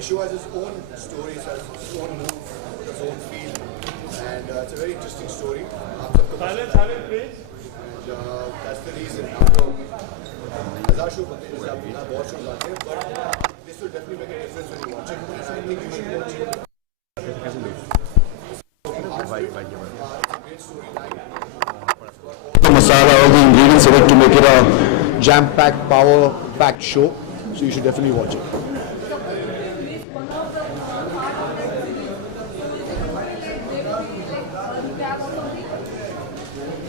Ishu has his own stories, has his own move, his own feel, and it's a very interesting story. आप सबको silent please. And that's the reason. आपको हजार show बनते हैं, जैसे आप यहाँ बहुत शो लाते हैं, but this will definitely make a difference when you watch it, and I think you should watch it. The masala, all the ingredients in it to make it a jam-packed, power-packed show. So you should definitely watch it.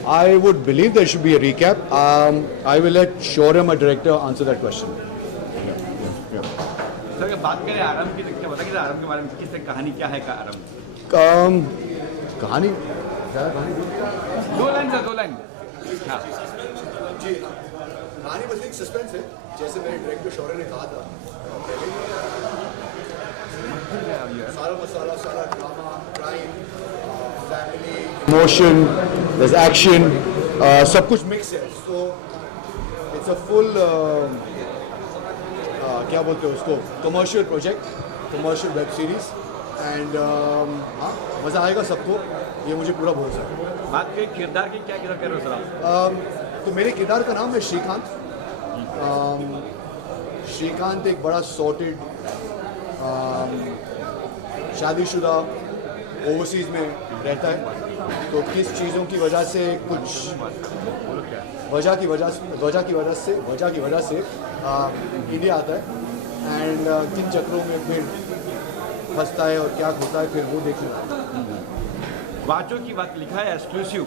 I would believe there should be a recap. I will let Shorem, my director, answer that question. Sir अगर बात करें आरम की तो क्या बता कि आरम के बारे में किससे कहानी क्या है का आरम कहानी दो लाइन हाँ जी कहानी बस एक सस्पेंस है जैसे मेरे डायरेक्टर शौर्य ने कहा था सारा मसाला सारा drama crime family emotion there is action सब कुछ मिक्स है सो इट्स अ फुल क्या बोलते हैं उसको commercial project commercial web series and हाँ मज़ा आएगा सबको ये मुझे पूरा भरोसा है। बात करें किरदार की क्या किरदार कर रहे हो सर आप तो मेरे किरदार का नाम है श्रीकांत। श्रीकांत एक बड़ा सॉर्टेड शादीशुदा ओवरसीज़ में रहता है तो किस चीज़ों की वजह से वजह की वजह से इंडिया आता है एंड किन चक्रों में फिर फंसता है और क्या होता है फिर वो देखना। वाचो की बात लिखा है एक्सक्लूसिव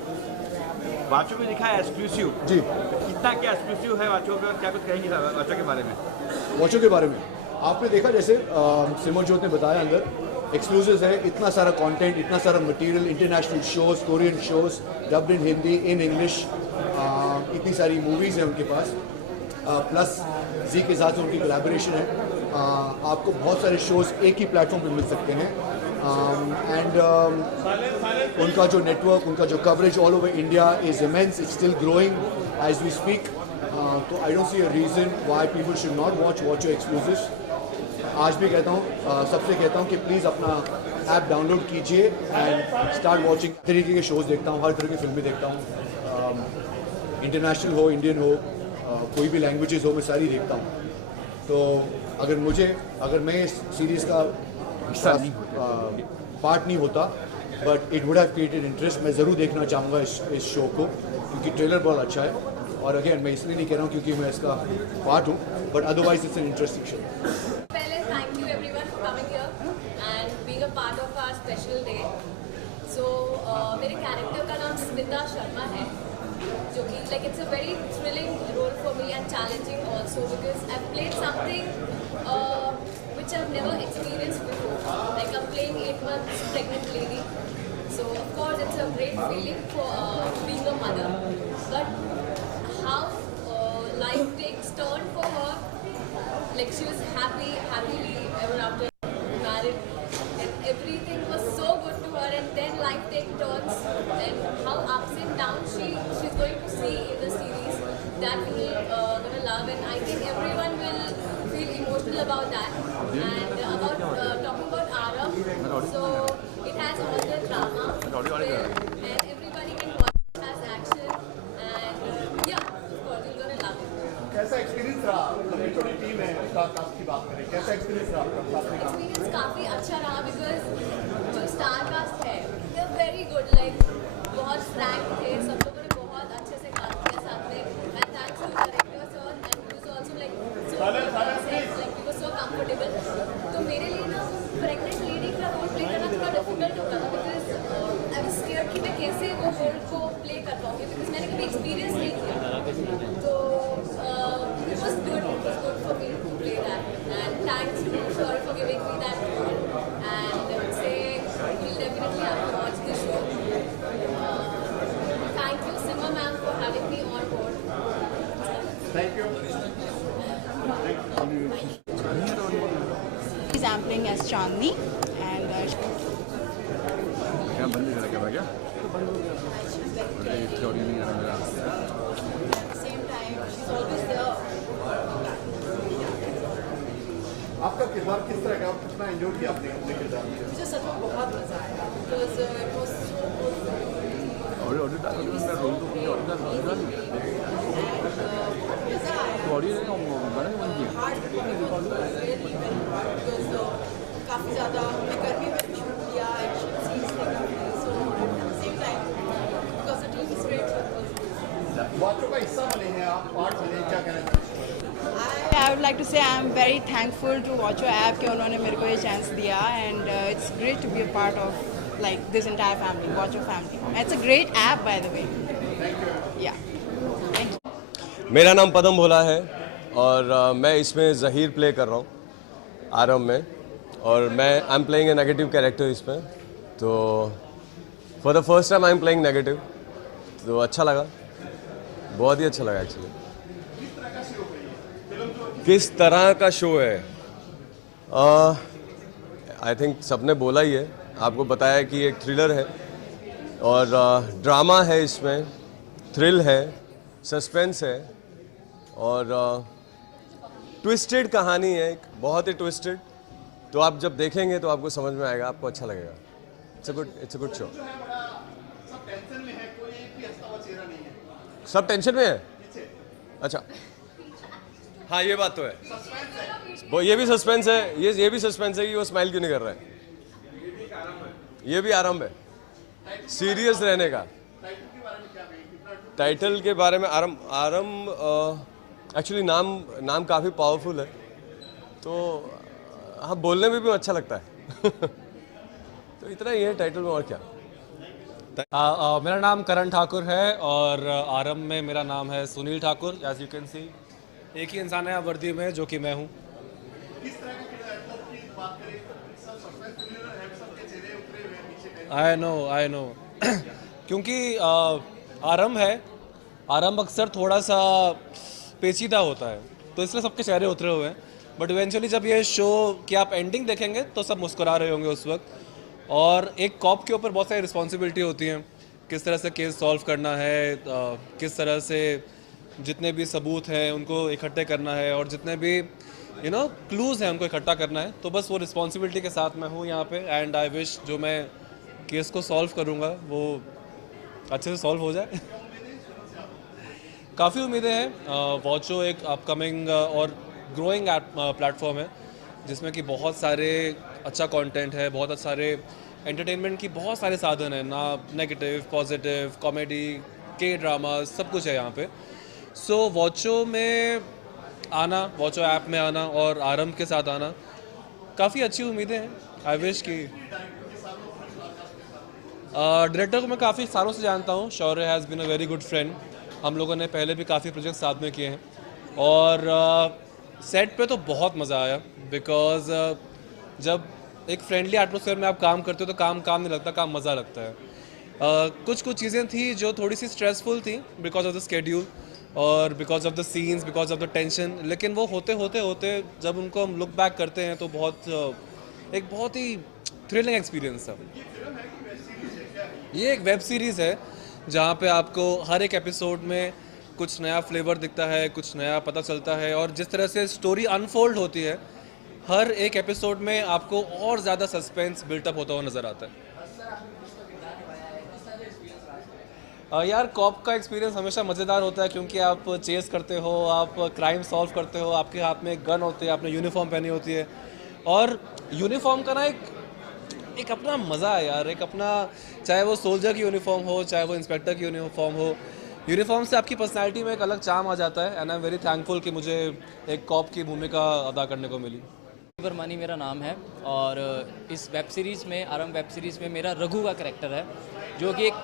वाचो में लिखा है एक्सक्लूसिव जी कितना क्या एक्सक्लूसिव है वाचो पे और क्या कुछ कहेंगे वाचो के बारे में वाचो के बारे में आपने देखा जैसे सिमरजोत ने बताया अंदर एक्सक्लूसिव है इतना सारा कंटेंट इतना सारा material international shows Korean shows dubbed in Hindi in English इतनी सारी मूवीज़ हैं उनके पास प्लस जी के साथ उनकी कोलैबोरेशन है आपको बहुत सारे शोज़ एक ही प्लेटफॉर्म पे मिल सकते हैं एंड उनका जो नेटवर्क उनका जो coverage all over India is immense it's still growing as we speak तो I don't see a reason why people should not watch your exclusives. आज भी कहता हूँ सबसे कहता हूँ कि प्लीज़ अपना ऐप डाउनलोड कीजिए एंड स्टार्ट वॉचिंग तरीके के शोज़ देखता हूँ हर तरह की फिल्में देखता हूँ इंटरनेशनल हो इंडियन हो कोई भी लैंग्वेजेस हो मैं सारी देखता हूँ। तो अगर मैं इस सीरीज़ का पार्ट नहीं होता but it would have created interest मैं ज़रूर देखना चाहूँगा इस शो को क्योंकि ट्रेलर बहुत अच्छा है और अगेन मैं इसलिए नहीं कह रहा हूँ क्योंकि मैं इसका पार्ट हूँ but otherwise it's an interesting show. पहले thank you everyone for coming here and being a part of our special day. So मेरे कैरेक्टर का नाम स्मिता शर्मा है जो कि like it's a very thrilling role for me and challenging also because I played something which I've never experienced before. Like I'm playing 8 months pregnant lady. So of course it's a great feeling for being a mother. But how life takes turn for her, like she was happily ever after married. And everything was so good to her and then life takes turns and how ups and downs she's going to see in the series that we're gonna love and I think everyone will feel emotional about that. And about talking about Aram, so it has all the drama and everybody can watch it, has action and yeah, of course you're gonna love it. कैसा experience रहा लंबी छोटी team है cast की बात करें कैसा experience रहा एक्सपीरियंस काफ़ी अच्छा रहा बिकॉज जो स्टार कास्ट है they are very good like बहुत फ्रैंक थे सब लोगों ने बहुत अच्छे से काम किया साथ में and thanks to director sir and he was also like so like he was so comfortable. तो मेरे लिए ना प्रेग्नेंट लेडी का रोल प्ले करना थोड़ा डिफिकल्ट होता था बिकॉज आई वाज स्केयर्ड कि मैं कैसे वो रोल को प्ले कर पाऊंगी बिकॉज मैंने कभी एक्सपीरियंस नहीं किया। तो it was good for me to play that and thanks to Shorty for giving me that role and I would say we'll definitely have to watch this show. Thank you Simma ma'am for having me on board. Thank you. I'm playing as Chandni and क्या बंद करा क्या story नहीं आ रहा at the same time she's always there. आपका किरदार किस तरह का, कितना एंजॉय किया आपने अपने किरदार में? मुझे सच में बहुत मजा आया बिकॉज इट वाज सो काफ़ी ज़्यादा हमने गर्मी में भी शूट किया, एक्शन सीन्स थे काफ़ी, so same time because the team spirit वाचो का हिस्सा बने हैं आप, पार्ट बने, क्या कहना चाहते हैं? I would like to say I am very thankful to Watcho app कि उन्होंने मेरे को ये chance दिया and it's great to be a part of like this entire family, Watcho family. It's a great app by the way. Yeah. Thank you. मेरा नाम पदम भोला है और मैं इसमें ज़हीर प्ले कर रहा हूँ आरम में, और मैं I am playing a negative character इसमें। तो for the first time I am playing negative, तो अच्छा लगा, बहुत ही अच्छा लगा एक्चुअली। किस तरह का शो है? आई थिंक सबने बोला ही है, आपको बताया कि एक थ्रिलर है और ड्रामा है, इसमें थ्रिल है, सस्पेंस है और ट्विस्टेड कहानी है, एक बहुत ही ट्विस्टेड। तो आप जब देखेंगे तो आपको समझ में आएगा, आपको अच्छा लगेगा। It's a good show. सब टेंशन में है? अच्छा, हाँ ये बात तो है, वो ये भी सस्पेंस है, ये भी सस्पेंस है कि वो स्माइल क्यों नहीं कर रहा है। ये भी आरंभ है सीरियस रहने का। टाइटल के बारे में आरंभ एक्चुअली नाम काफ़ी पावरफुल है, तो हाँ बोलने में भी अच्छा लगता है। तो इतना ही है टाइटल में, और क्या। मेरा नाम करण ठाकुर है और आरंभ में मेरा नाम है Sunil Thakur. As you can see एक ही इंसान है वर्दी में, जो कि मैं हूँ। आई नो क्योंकि आरंभ है, आरंभ अक्सर थोड़ा सा पेचीदा होता है, तो इसलिए सबके चेहरे उतरे हुए हैं। बट इवेंचुअली जब ये शो की आप एंडिंग देखेंगे तो सब मुस्कुरा रहे होंगे उस वक्त। और एक कॉप के ऊपर बहुत सारी रिस्पॉन्सिबिलिटी होती हैं, किस तरह से केस सॉल्व करना है, किस तरह से जितने भी सबूत हैं उनको इकट्ठे करना है और जितने भी क्लूज़ हैं उनको इकट्ठा करना है। तो बस वो रिस्पॉन्सिबिलिटी के साथ मैं हूँ यहाँ पे, एंड आई विश जो मैं केस को सॉल्व करूँगा वो अच्छे से सॉल्व हो जाए। काफ़ी उम्मीदें हैं। वॉचो एक अपकमिंग और ग्रोइंग प्लेटफॉर्म है जिसमें कि बहुत सारे अच्छा कंटेंट है, बहुत सारे एंटरटेनमेंट की बहुत सारे साधन हैं ना, नेगेटिव, पॉजिटिव, कॉमेडी, के ड्रामा, सब कुछ है यहाँ पे। सो वॉचो में आना, वॉचो ऐप में आना और आरंभ के साथ आना, काफ़ी अच्छी उम्मीदें हैं। आई विश कि डायरेक्टर को मैं काफ़ी सालों से जानता हूँ, Shaurya has been a very good friend. हम लोगों ने पहले भी काफ़ी प्रोजेक्ट साथ में किए हैं और सेट पे तो बहुत मज़ा आया, बिकॉज जब एक फ्रेंडली एटमॉस्फेयर में आप काम करते हो तो काम नहीं लगता, काम मज़ा लगता है। कुछ चीज़ें थी जो थोड़ी सी स्ट्रेसफुल थी बिकॉज ऑफ द स्केड्यूल और because of the scenes, because of the tension, लेकिन वो होते जब उनको हम लुक बैक करते हैं तो एक बहुत ही थ्रिलिंग एक्सपीरियंस था। ये एक वेब सीरीज़ है जहाँ पे आपको हर एक एपिसोड में कुछ नया फ्लेवर दिखता है, कुछ नया पता चलता है, और जिस तरह से स्टोरी अनफोल्ड होती है हर एक एपिसोड में आपको और ज़्यादा सस्पेंस बिल्टअप होता हुआ नज़र आता है। यार कॉप का एक्सपीरियंस हमेशा मज़ेदार होता है क्योंकि आप चेस करते हो, आप क्राइम सॉल्व करते हो, आपके हाथ में एक गन होती है, आपने यूनिफॉर्म पहनी होती है, और यूनिफॉर्म का ना एक अपना मज़ा है यार, एक अपना, चाहे वो सोल्जर की यूनिफॉर्म हो, चाहे वो इंस्पेक्टर की यूनिफॉर्म हो, यूनिफॉर्म से आपकी पर्सनैलिटी में एक अलग चार्म आ जाता है। And I am very thankful कि मुझे एक कॉप की भूमिका अदा करने को मिली। वर्मानी मेरा नाम है और इस वेब सीरीज़ में, आरंभ वेब सीरीज़ में मेरा रघु का कैरेक्टर है, जो कि एक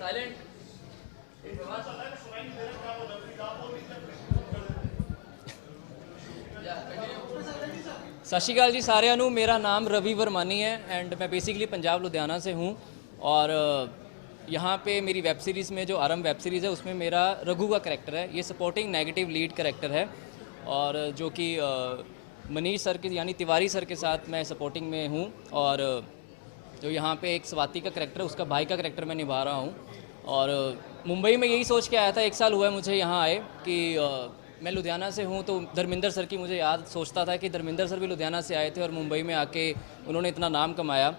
साइलेंट सत श्री अकाल जी सारिਆਂ ਨੂੰ। मेरा नाम रवि वर्मानी है एंड मैं बेसिकली पंजाब लुधियाना से हूँ और यहाँ पे मेरी वेब सीरीज़ में जो आरंभ वेब सीरीज़ है उसमें मेरा रघु का कैरेक्टर है। ये सपोर्टिंग नेगेटिव लीड कैरेक्टर है और जो कि मनीष सर के यानी तिवारी सर के साथ मैं सपोर्टिंग में हूँ, और जो यहाँ पे एक स्वाति का कैरेक्टर है उसका भाई का कैरेक्टर मैं निभा रहा हूँ। और मुंबई में यही सोच के आया था, 1 साल हुआ है मुझे यहाँ आए, कि मैं लुधियाना से हूँ, तो धर्मेंद्र सर की मुझे याद सोचता था कि धर्मेंद्र सर भी लुधियाना से आए थे और मुंबई में आके उन्होंने इतना नाम कमाया।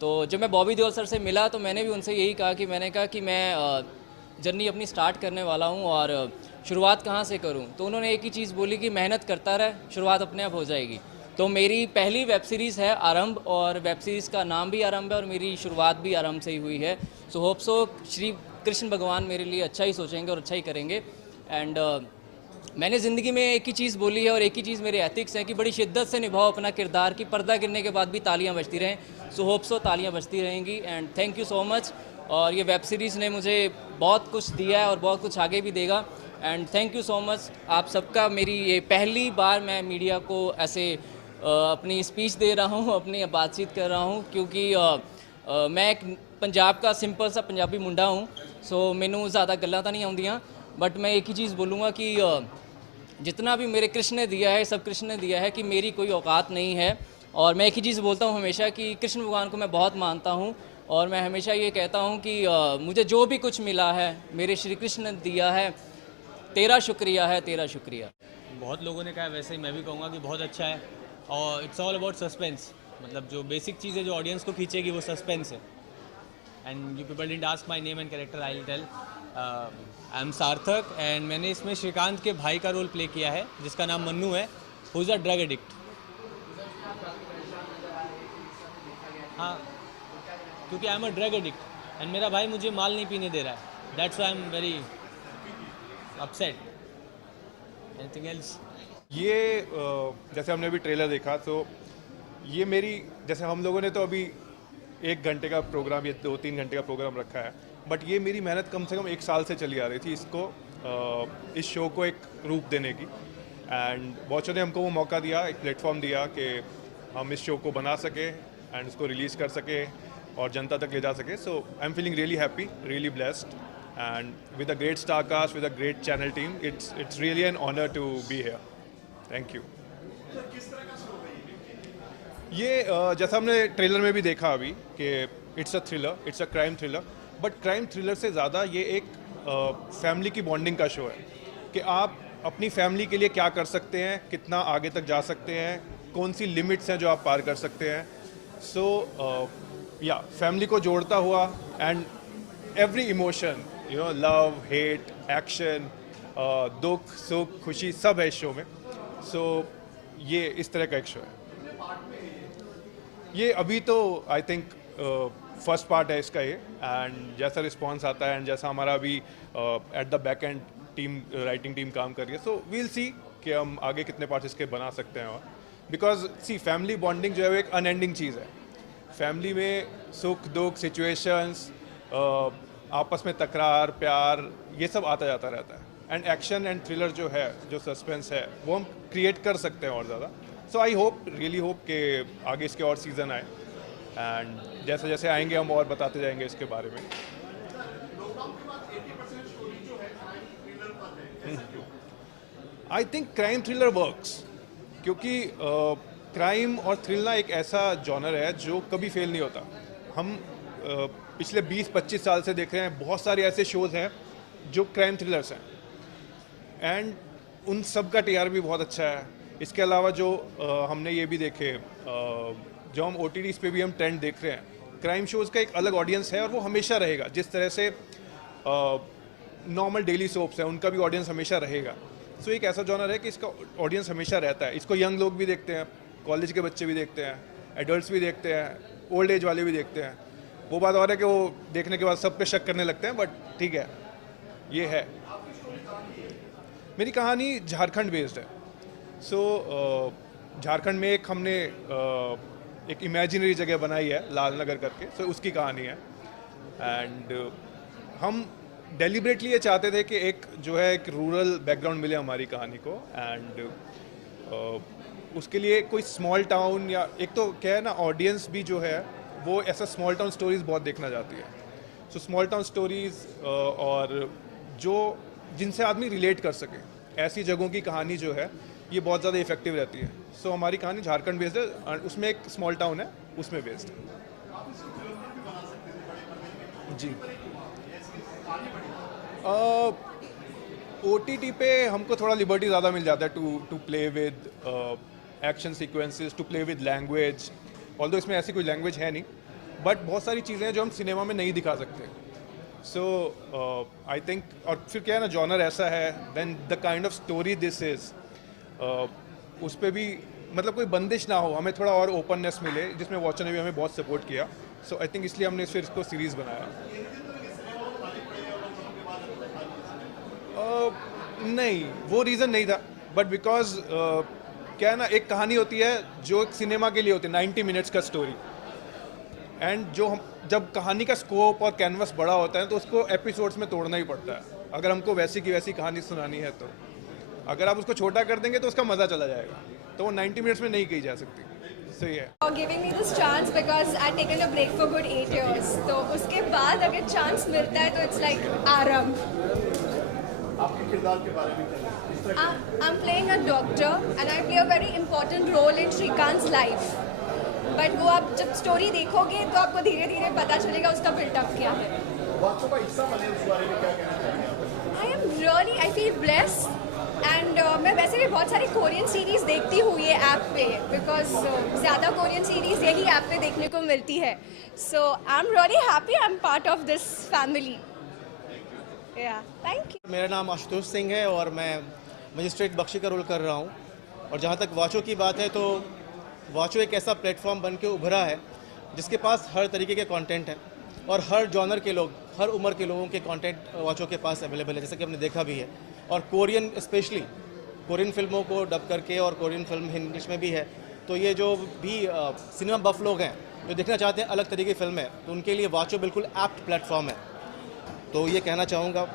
तो जब मैं बॉबी देओल सर से मिला तो मैंने भी उनसे यही कहा कि मैं जर्नी अपनी स्टार्ट करने वाला हूँ और शुरुआत कहाँ से करूँ। तो उन्होंने एक ही चीज़ बोली कि मेहनत करता रहे, शुरुआत अपने आप हो जाएगी। तो मेरी पहली वेब सीरीज़ है आरंभ, और वेब सीरीज़ का नाम भी आरंभ है और मेरी शुरुआत भी आरंभ से ही हुई है। So hope so Shri Krishna भगवान मेरे लिए अच्छा ही सोचेंगे और अच्छा ही करेंगे। एंड मैंने ज़िंदगी में एक ही चीज़ बोली है और एक ही चीज़ मेरे एथिक्स हैं कि बड़ी शिद्दत से निभाओ अपना किरदार, कि पर्दा गिरने के बाद भी तालियां बजती रहें। सो होप सो तालियां बजती रहेंगी। And thank you so much. और ये वेब सीरीज़ ने मुझे बहुत कुछ दिया है और बहुत कुछ आगे भी देगा। And thank you so much आप सबका। मेरी ये पहली बार मैं मीडिया को ऐसे अपनी स्पीच दे रहा हूँ, अपनी बातचीत कर रहा हूँ, क्योंकि मैं एक पंजाब का सिंपल सा पंजाबी मुंडा हूँ। सो मैनू ज़्यादा गल्लां तां नहीं आउंदियां, बट मैं एक ही चीज़ बोलूँगा कि जितना भी मेरे कृष्ण ने दिया है, सब कृष्ण ने दिया है, कि मेरी कोई औकात नहीं है। और मैं एक ही चीज़ बोलता हूँ हमेशा कि कृष्ण भगवान को मैं बहुत मानता हूँ, और मैं हमेशा ये कहता हूँ कि मुझे जो भी कुछ मिला है मेरे श्री कृष्ण ने दिया है, तेरा शुक्रिया है, तेरा शुक्रिया। बहुत लोगों ने कहा, वैसे ही मैं भी कहूँगा कि बहुत अच्छा है। और इट्स ऑल अबाउट सस्पेंस, मतलब जो बेसिक चीज़ है जो ऑडियंस को खींचेगी वो सस्पेंस है। And you people didn't ask my name and character, I will tell. I am Sarthak and मैंने इसमें श्रीकांत के भाई का रोल प्ले किया है जिसका नाम मन्नू है, who is a drug addict. हाँ, क्योंकि I am a drug addict and मेरा भाई मुझे माल नहीं पीने दे रहा है। That's why I am very upset. Anything else? ये जैसे हमने अभी ट्रेलर देखा, तो ये मेरी, जैसे हम लोगों ने तो अभी 1 घंटे का प्रोग्राम या 2-3 घंटे का प्रोग्राम रखा है, बट ये मेरी मेहनत कम से कम 1 साल से चली आ रही थी इसको, इस शो को एक रूप देने की। एंड वॉचर ने हमको वो मौका दिया, एक प्लेटफॉर्म दिया कि हम इस शो को बना सके एंड उसको रिलीज़ कर सके और जनता तक ले जा सके। So I am feeling really happy, really blessed, and with a great star cast, with a great channel team, it's really an honour to be here. Thank you. ये जैसा हमने ट्रेलर में भी देखा अभी कि it's a thriller, it's a crime thriller, but crime thriller से ज़्यादा ये एक फैमिली की बॉन्डिंग का शो है कि आप अपनी फैमिली के लिए क्या कर सकते हैं, कितना आगे तक जा सकते हैं, कौन सी लिमिट्स हैं जो आप पार कर सकते हैं। सो या फैमिली को जोड़ता हुआ and every emotion, you know, love, hate, action, दुख, सुख, खुशी, सब है इस शो में। सो ये इस तरह का एक शो है। ये अभी तो आई थिंक फर्स्ट पार्ट है इसका ये, एंड जैसा रिस्पॉन्स आता है एंड जैसा हमारा अभी at the back and team, writing team काम कर रही है, सो वील सी कि हम आगे कितने पार्ट्स इसके बना सकते हैं। और बिकॉज सी फैमिली बॉन्डिंग जो है वो एक अनएंडिंग चीज़ है। फैमिली में सुख दुख, सिचुएशंस, आपस में तकरार, प्यार, ये सब आता जाता रहता है। एंड एक्शन एंड थ्रिलर जो है, जो सस्पेंस है, वो हम क्रिएट कर सकते हैं और ज़्यादा। सो आई होप, रियली होप कि आगे इसके और सीज़न आए, एंड जैसे जैसे आएंगे हम और बताते जाएंगे इसके बारे में। I think crime thriller works, क्योंकि क्राइम और थ्रिलर एक ऐसा जॉनर है जो कभी फेल नहीं होता। हम पिछले 20-25 साल से देख रहे हैं, बहुत सारे ऐसे शोज़ हैं जो क्राइम थ्रिलर्स हैं, एंड उन सब का टीआर भी बहुत अच्छा है। इसके अलावा जो हमने ये भी देखे, जो हम OTTs पे भी हम ट्रेंड देख रहे हैं, क्राइम शोज़ का एक अलग ऑडियंस है और वो हमेशा रहेगा। जिस तरह से नॉर्मल डेली सोप्स हैं, उनका भी ऑडियंस हमेशा रहेगा। सो एक ऐसा जॉनर है कि इसका ऑडियंस हमेशा रहता है। इसको यंग लोग भी देखते हैं, कॉलेज के बच्चे भी देखते हैं, एडल्ट्स भी देखते हैं, ओल्ड एज वाले भी देखते हैं। वो बात और है कि वो देखने के बाद सब पे शक करने लगते हैं, बट ठीक है, ये है। मेरी कहानी झारखंड बेस्ड है। सो झारखंड में एक हमने एक इमेजिनरी जगह बनाई है, लाल नगर करके, सो उसकी कहानी है। एंड हम डेलिबरेटली ये चाहते थे कि एक जो है एक रूरल बैकग्राउंड मिले हमारी कहानी को, एंड उसके लिए कोई स्मॉल टाउन, या एक तो क्या है ना, ऑडियंस भी जो है वो ऐसा स्मॉल टाउन स्टोरीज़ बहुत देखना चाहती है। सो स्मॉल टाउन स्टोरीज़ और जो जिनसे आदमी रिलेट कर सके, ऐसी जगहों की कहानी जो है ये बहुत ज़्यादा इफेक्टिव रहती है। सो हमारी कहानी झारखंड बेस्ड है, और उसमें एक स्मॉल टाउन है, उसमें बेस्ड है। जी OTT पे हमको थोड़ा लिबर्टी ज़्यादा मिल जाता है to play with action sequences, to play with language. Although इसमें ऐसी कोई लैंग्वेज है नहीं, बट बहुत सारी चीज़ें हैं जो हम सिनेमा में नहीं दिखा सकते। सो आई थिंक, और फिर क्या है ना, जॉनर ऐसा है, then the kind of story this is, उस पर भी मतलब कोई बंदिश ना हो, हमें थोड़ा और ओपननेस मिले, जिसमें वॉचर ने भी हमें बहुत सपोर्ट किया। सो आई थिंक इसलिए हमने फिर इसको सीरीज़ बनाया। नहीं, वो रीज़न नहीं था, बट बिकॉज क्या है ना, एक कहानी होती है जो एक सिनेमा के लिए होती है 90 मिनट्स का स्टोरी, एंड जो हम जब कहानी का स्कोप और कैनवस बड़ा होता है तो उसको एपिसोड्स में तोड़ना ही पड़ता है। अगर हमको वैसी की वैसी कहानी सुनानी है तो अगर आप उसको छोटा कर देंगे तो उसका मज़ा चला जाएगा, तो वो 90 मिनट्स में नहीं कही जा सकती। सही है। Giving me this chance because I taken a break for good 8 years, तो उसके बाद अगर चांस मिलता है तो इट्स लाइक आरम। आपके किरदार के बारे में क्या? I'm playing a doctor and I play a very important role in Shrikant's life. But वो आप जब स्टोरी देखोगे तो आपको धीरे धीरे पता चलेगा उसका बिल्डअप क्या है। वाचो का हिस्सा बने, उस बारे में क्या कहना चाहेंगे? I feel blessed and मैं वैसे भी बहुत सारी कोरियन सीरीज़ देखती हूँ ये ऐप पे, बिकॉज ज़्यादा कोरियन सीरीज़ यही ऐप पे देखने को मिलती है। So I'm really happy I'm part of this family. Yeah, thank you. मेरा नाम आशुतोष सिंह है और मैं मजिस्ट्रेट बख्शी का रोल कर रहा हूँ। और जहाँ तक वाचो की बात है तो वाचो एक ऐसा प्लेटफॉर्म बन के उभरा है जिसके पास हर तरीके के कंटेंट हैं और हर जॉनर के लोग, हर उम्र के लोगों के कंटेंट वाचो के पास अवेलेबल है, जैसा कि हमने देखा भी है। और कोरियन, स्पेशली कोरियन फिल्मों को डब करके, और कोरियन फिल्म इंग्लिश में भी है, तो ये जो भी सिनेमा बफ लोग हैं जो देखना चाहते हैं अलग तरीके की फिल्में, तो उनके लिए वाचो बिल्कुल एप्ट प्लेटफॉर्म है, तो ये कहना चाहूँगा।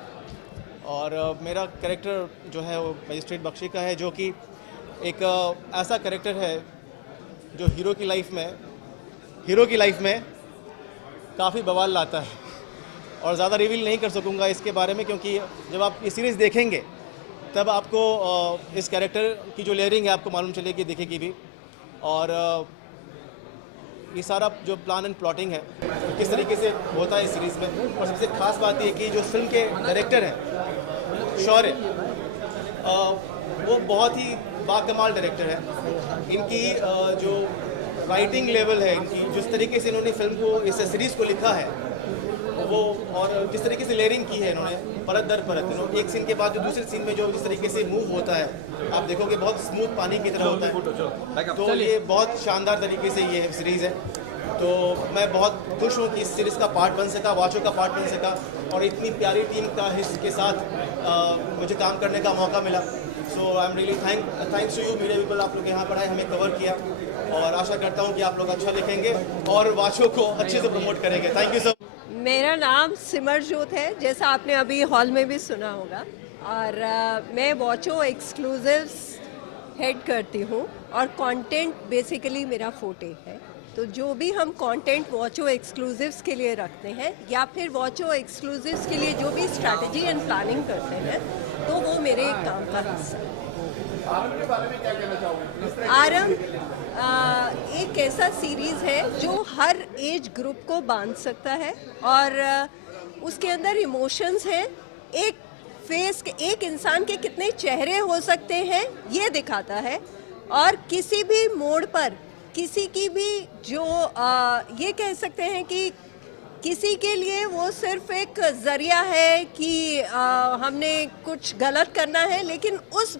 और मेरा कैरेक्टर जो है वो मजिस्ट्रेट बख्शी का है, जो कि एक ऐसा कैरेक्टर है जो हीरो की लाइफ में काफ़ी बवाल लाता है। और ज़्यादा रिवील नहीं कर सकूँगा इसके बारे में, क्योंकि जब आप ये सीरीज़ देखेंगे तब आपको इस कैरेक्टर की जो लेयरिंग है आपको मालूम चलेगी, दिखेगी भी। और ये सारा जो प्लान एंड प्लॉटिंग है किस तरीके से होता है इस सीरीज़ में। और सबसे ख़ास बात ये कि जो फिल्म के डायरेक्टर हैं शौर्य, वो बहुत ही बाकमाल डायरेक्टर है। इनकी जो राइटिंग लेवल है, इनकी जिस तरीके से इन्होंने फिल्म को, इस सीरीज़ को लिखा है वो, और जिस तरीके से लेयरिंग की है इन्होंने परत दर परत, एक सीन के बाद जो दूसरे सीन में जो जिस तरीके से मूव होता है आप देखोगे बहुत स्मूथ पानी की तरह होता है। तो ये बहुत शानदार तरीके से ये सीरीज़ है। तो मैं बहुत खुश हूँ कि इस सीरीज़ का पार्ट बन सका, वाचो का पार्ट बन सका, और इतनी प्यारी टीम का के साथ मुझे काम करने का मौका मिला। So I am really thanks to you media people, आप लोग यहाँ पर आए, हमें कवर किया, और आशा करता हूँ कि आप लोग अच्छा लिखेंगे और वाचो को अच्छे से प्रमोट करेंगे। Thank you sir. मेरा नाम सिमरजोत है, जैसा आपने अभी हॉल में भी सुना होगा, और मैं वाचो एक्सक्लूसिव्स हेड करती हूँ, और कंटेंट बेसिकली मेरा फोटे है। तो जो भी हम कंटेंट वाचो एक्सक्लूसिव्स के लिए रखते हैं या फिर वाचो एक्सक्लूसिव्स के लिए जो भी स्ट्रैटेजी एंड प्लानिंग करते हैं, तो वो मेरे काम का हिस्सा है। आरम के बारे में क्या कहना चाहोगे? आरम एक ऐसा सीरीज़ है जो हर एज ग्रुप को बांध सकता है, और उसके अंदर इमोशंस हैं, एक फेस के, एक इंसान के कितने चेहरे हो सकते हैं ये दिखाता है, और किसी भी मोड़ पर किसी की भी जो ये कह सकते हैं कि किसी के लिए वो सिर्फ एक ज़रिया है कि हमने कुछ गलत करना है, लेकिन उस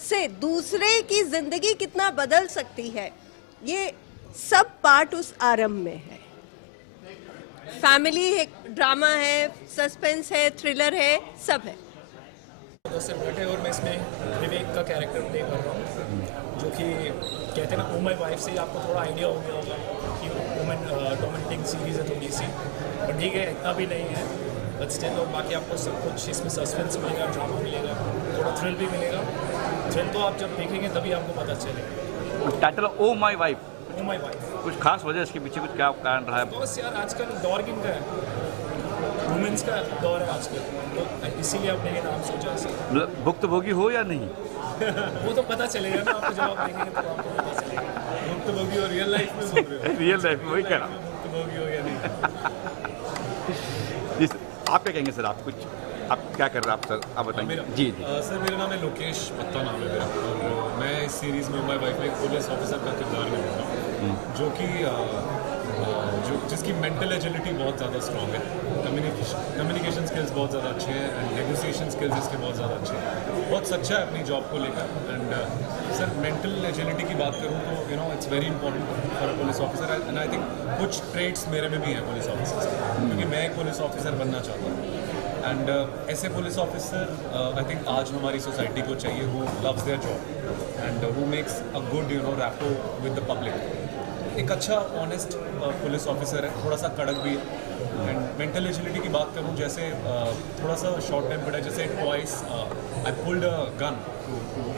से दूसरे की ज़िंदगी कितना बदल सकती है, ये सब पार्ट उस आरंभ में है। फैमिली है, ड्रामा है, सस्पेंस है, थ्रिलर है, सब है। सिर्फ बैठे, और मैं इसमें विवेक का कैरेक्टर प्ले कर रहा हूँ, जो कि कहते हैं ना ओ माई वाइफ से आपको थोड़ा आइडिया हो गया होगा कि वुमेन डोमिनेटिंग सीरीज़ है थोड़ी सी, पर ठीक है इतना भी नहीं है, बट स्टिल। और बाकी आपको सब कुछ इसमें सस्पेंस मिलेगा, ड्रामा मिलेगा, थोड़ा थ्रिल भी मिलेगा। थ्रिल तो आप जब देखेंगे तभी आपको पता चलेगा। Title oh my wife, oh my wife, कुछ खास वजह इसके पीछे कुछ क्या कारण रहा है? बस यार आजकल दौर किन का है, वुमेन्स का दौर है आजकल, तो इसीलिए आपने ये नाम सोचा है। भुक्तभोगी हो या नहीं? वो तो पता चलेगा ना, आपको जब आप देखेंगे तो आपको पता चलेगा। भुक्तभोगी और रियल लाइफ में बोल रहे हो? रियल लाइफ में वही कह रहा हूँ। भुक्तभोगी हो या नहीं। आप क्या कहेंगे सर? आप कुछ आप क्या कर रहे हैं आप सर, आप बताइए। जी जी। सर मेरा नाम है लोकेश पत्ता नाम है मेरा, और मैं इस सीरीज़ में माय वाइफ में एक पुलिस ऑफिसर का किरदार निभा रहा हूँ, जो कि जिसकी मेंटल एजिलिटी बहुत ज़्यादा स्ट्रॉन्ग है, कम्युनिकेशन स्किल्स बहुत ज़्यादा अच्छे हैं एंड नेगोशिएशन स्किल्स इसके बहुत ज़्यादा अच्छे हैं, बहुत सच्चा है अपनी जॉब को लेकर। एंड सर मेंटल एजिलिटी की बात करूँ तो you know it's very important for a police officer, and I think कुछ ट्रेड्स मेरे में भी हैं पुलिस ऑफिसर से, क्योंकि मैं एक पुलिस ऑफिसर बनना चाहता हूँ। एंड ऐसे पुलिस ऑफिसर आई थिंक आज हमारी सोसाइटी को चाहिए who loves their job and who makes a good you know rapport with the public. एक अच्छा ऑनेस्ट पुलिस ऑफिसर है, थोड़ा सा कड़क भी है। एंड मेंटल एजिलिटी की बात करूँ, जैसे थोड़ा सा शॉर्ट टेम्पर्ड है, जैसे twice I pulled a gun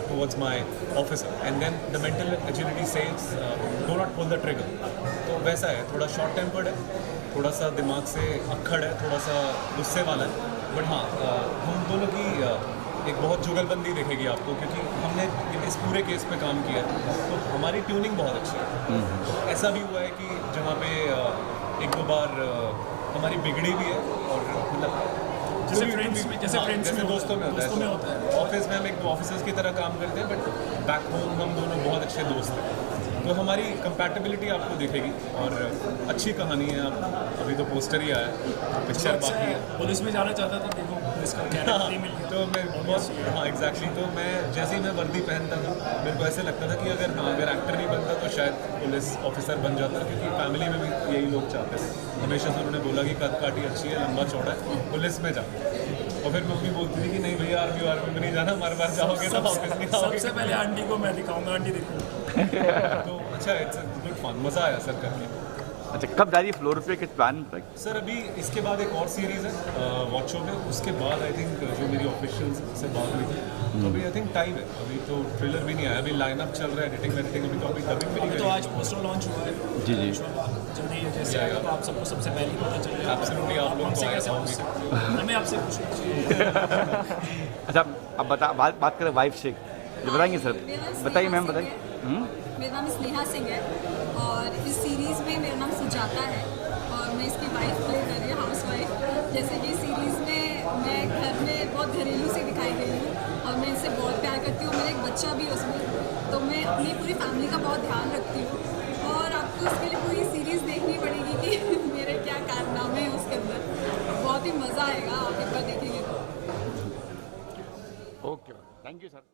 towards my officer and then the mental agility says do not pull the trigger. तो वैसा है, थोड़ा शॉर्ट टेम्पर्ड है, थोड़ा सा दिमाग से अक्खड़ है, थोड़ा सा गुस्से वाला है, बट हाँ हम दोनों की एक बहुत जुगलबंदी दिखेगी आपको, क्योंकि हमने इस पूरे केस पे काम किया है, तो हमारी ट्यूनिंग बहुत अच्छी है। ऐसा भी हुआ है कि जहाँ पे एक दो बार हमारी बिगड़ी भी है, और मतलब जैसे दोस्तों में होता है। ऑफिस में हम एक ऑफिसर्स की तरह काम करते हैं, बट बैक होम हम दोनों बहुत अच्छे दोस्त हैं, तो हमारी कंपैटिबिलिटी आपको दिखेगी। और अच्छी कहानी है, आप अभी तो पोस्टर ही आया है, पिक्चर बाकी है। पुलिस में जाना चाहता था, देखो पुलिस का कैरेक्टर ही मिल गया। तो मैं बहुत हाँ एग्जैक्टली, तो मैं जैसे ही मैं वर्दी पहनता था मेरे को ऐसे लगता था कि अगर एक्टर नहीं बनता तो शायद पुलिस ऑफिसर बन जाता, क्योंकि फैमिली में भी यही लोग चाहते थे। हमेशा से उन्होंने बोला कि कद काठी अच्छी है, लंबा चौड़ा है, पुलिस में जा। और फिर मम्मी बोलती थी कि नहीं भैया आर्मी में नहीं जाना, हमारे पास जाओगे तो ऑफिस नहीं आओगे। सबसे पहले आंटी को मैं दिखाऊंगा, आंटी देखो। तो अच्छा इट्स गुड फन, मज़ा आया सर करके। अच्छा, कब जा रही है फ्लोर पे, कुछ प्लान तक? सर अभी इसके बाद एक और सीरीज़ है वॉचो में, उसके बाद आई थिंक जो मेरी ऑफिशियल से बात हुई थी, तो अभी आई थिंक टाइम है, अभी तो ट्रेलर भी नहीं आया, अभी लाइनअप चल रहा है, एडिटिंग अभी तो अभी डबिंग भी नहीं। तो आज पोस्टर लॉन्च हुआ है। जी जी, जल्दी जैसे आएगा तो आप सबको सबसे पहले पता चलेगा। एब्सोल्युटली, आप लोग तो आए होंगे, हमें आपसे पूछना चाहिए। अच्छा अब बात करें वाइफ से, बताएंगे सर, बताइए मैम, बताइए। मेरा नाम स्नेहा सिंह है, और इस सीरीज़ में मेरा नाम सुजाता है, और मैं इसकी वाइफ प्ले कर रही हूँ, हाउस वाइफ। जैसे कि सीरीज़ में मैं घर में बहुत घरेलू से दिखाई गई हूँ, और मैं इससे बहुत प्यार करती हूँ, मेरा एक बच्चा भी है उसमें, तो मैं अपनी पूरी फैमिली का बहुत ध्यान रखती हूँ। और आपको इसके लिए पूरी सीरीज़ देखनी पड़ेगी कि मेरे क्या कारनामे हैं उसके अंदर, बहुत ही मज़ा आएगा आप एक बार देखेंगे तो। Okay, thank you sir.